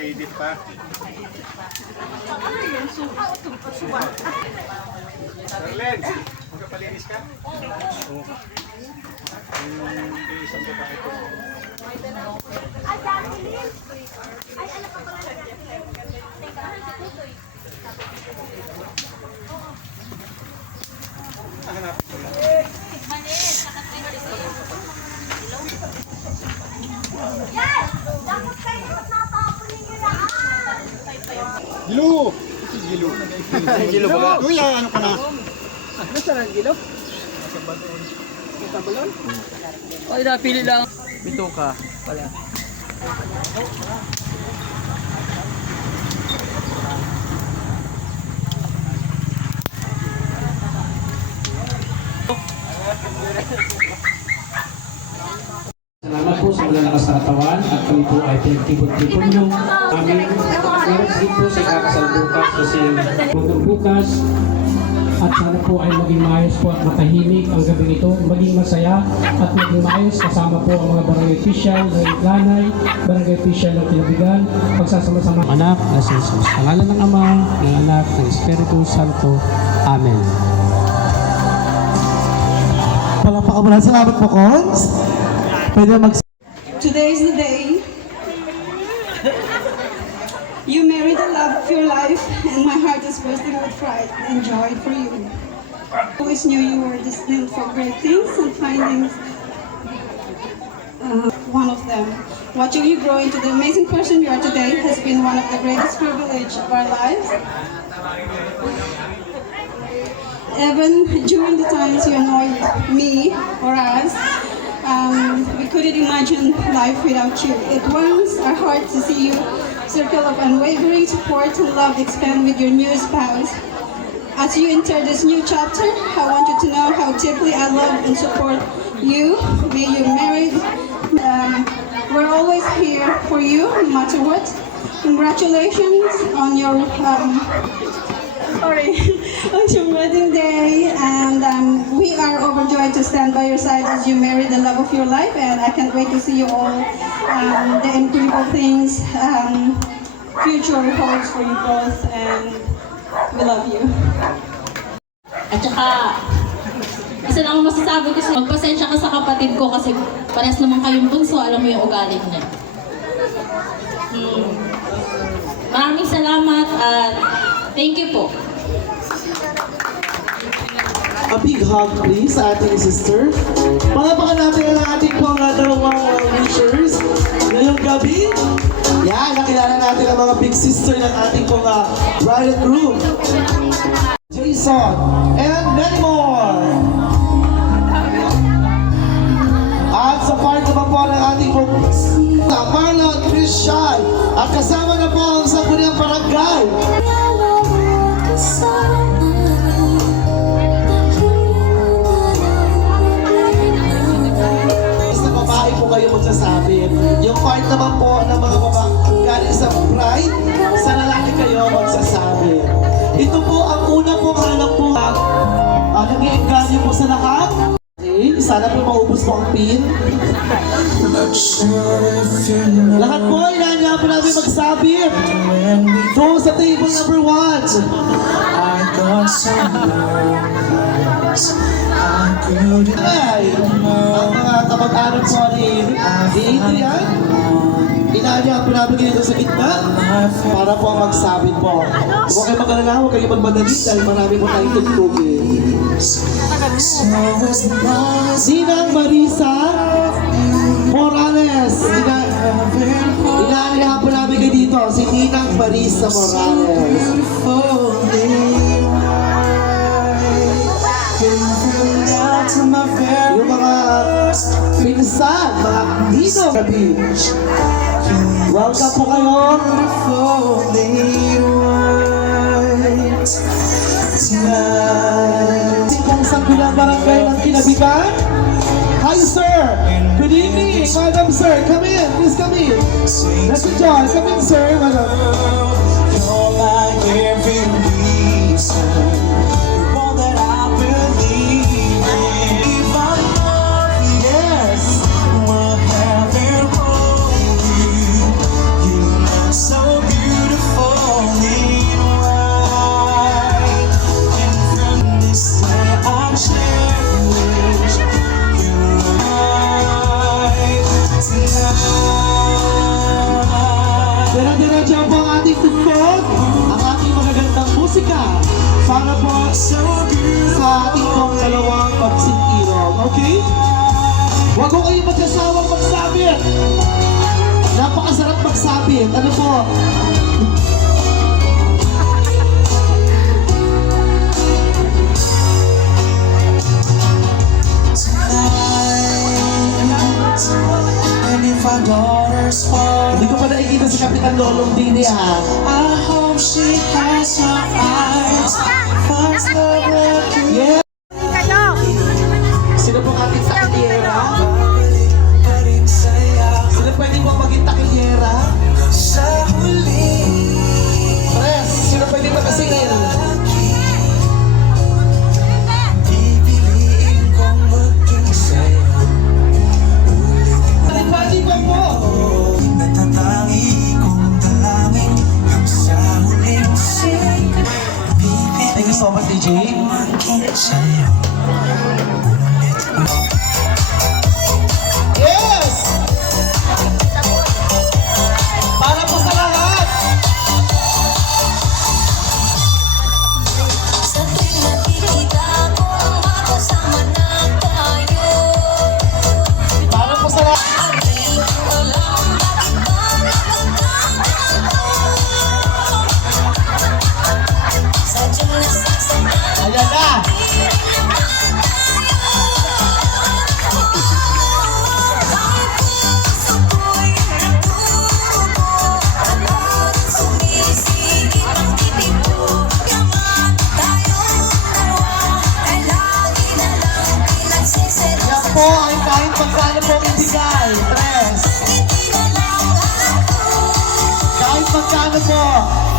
Naka-edit pa. Darlene, magkapalinis ka? Oo. Yung isang babae ko. Hanapin ko lang. Gilo! Gilo. Gilo ba? Kuya, ano ka na? Nasaan ang gilo? Sa balon? Ay, napili lang. Bituka pala. Salamat po sa malalakas na katawan at kami po ay pinagtipon-tipon nyo. Amin. Meron din po sa kakasal bukas kasi hanggang bukas at sana po ay maging maayos po at matahimik ang gabi ito, maging masaya at maging maayos kasama po ang mga barangay official ng Iklanay, barangay official ng Kinabigan, pagsasama-sama anak na si Jesus. Pangalan ng Ama, ng Anak, ng Espiritu Santo. Amen. Palapakamulan, salamat po, Cons. Pwede mag... Today is the day you married the love of your life, and my heart is bursting with pride and joy for you. I always knew you were destined for great things, and finding one of them. Watching you grow into the amazing person you are today has been one of the greatest privileges of our lives. Even during the times you annoyed me or us, we couldn't imagine life without you. It warms our hearts to see you circle of unwavering support and love expand with your new spouse. As you enter this new chapter, I want you to know how deeply I love and support you. May you married. We're always here for you, no matter what. Congratulations on your on your wedding day, and we are overjoyed to stand by your side as you marry the love of your life, and I can't wait to see you all the incredible things future holds for you both, and we love you. At saka, isa lang ang masasabi ko, magpasensya ka sa kapatid ko kasi parehas naman kayong bunso, alam mo yung ugali niya. Maraming salamat at thank you po. A big hug, please, sa ating sister. Palapakan natin ang ating pong dalawang wishers ngayong gabi. Yan, nakilala natin ang mga big sister ng ating pong bride and groom. Jason and many more. At sa part naman po ng ating pong Marlon Christian at kasama na po ang Sangguniang Barangay. Babae po kayo magsasabi. Yung part naman po ng mga babae galing sa bride, sa lalaki kayo magsasabi. Ito po ang una pong hanap po. Nag-iengganyo po sa lahat. Okay, sana po maubos po ang pin. Lahat po, inanya po namin magsabi. Doon sa table number 1. Ay, ang mga kamag-anak po ni Adrian, inanya po namin dito sa gitna para po magsabi po. Huwag kayo mag-alala, huwag kayo magmadali dahil marami po tayong tugtugin. Ninang Marisa Morales, inanya po namin kayo dito, si Ninang Marisa Morales. Yung mga pinsan, mga dito gabi. Welcome po kayo. Singkong Sangguniang Barangay ng Kinabigan. Hi sir! Good evening, madam sir. Come in, please come in. Let's enjoy. Come in sir, madam. You're like every reason. So Diretso po ang ating tugtog, ang ating magagandang musika para po sa ating pong dalawang pagsing-irong. Okay? Huwag ko kayo magsasawang magsabit. Napakasarap magsabit. Ano po? Hindi ko pa nakikita si Kapitan Lolong Dini ha. I hope she has her eyes. Yeah. Sino pong ating takilyera? Sino pwede pong maging takilyera? Tres, sino pwede makasingil? Pwede pa po? Thank you so much, DJ. Yes! Para po sa lahat! Para po sa lahat! Ayan na! Yan po ay kahit magkano pong ibigay. Tres. Kahit magkano po.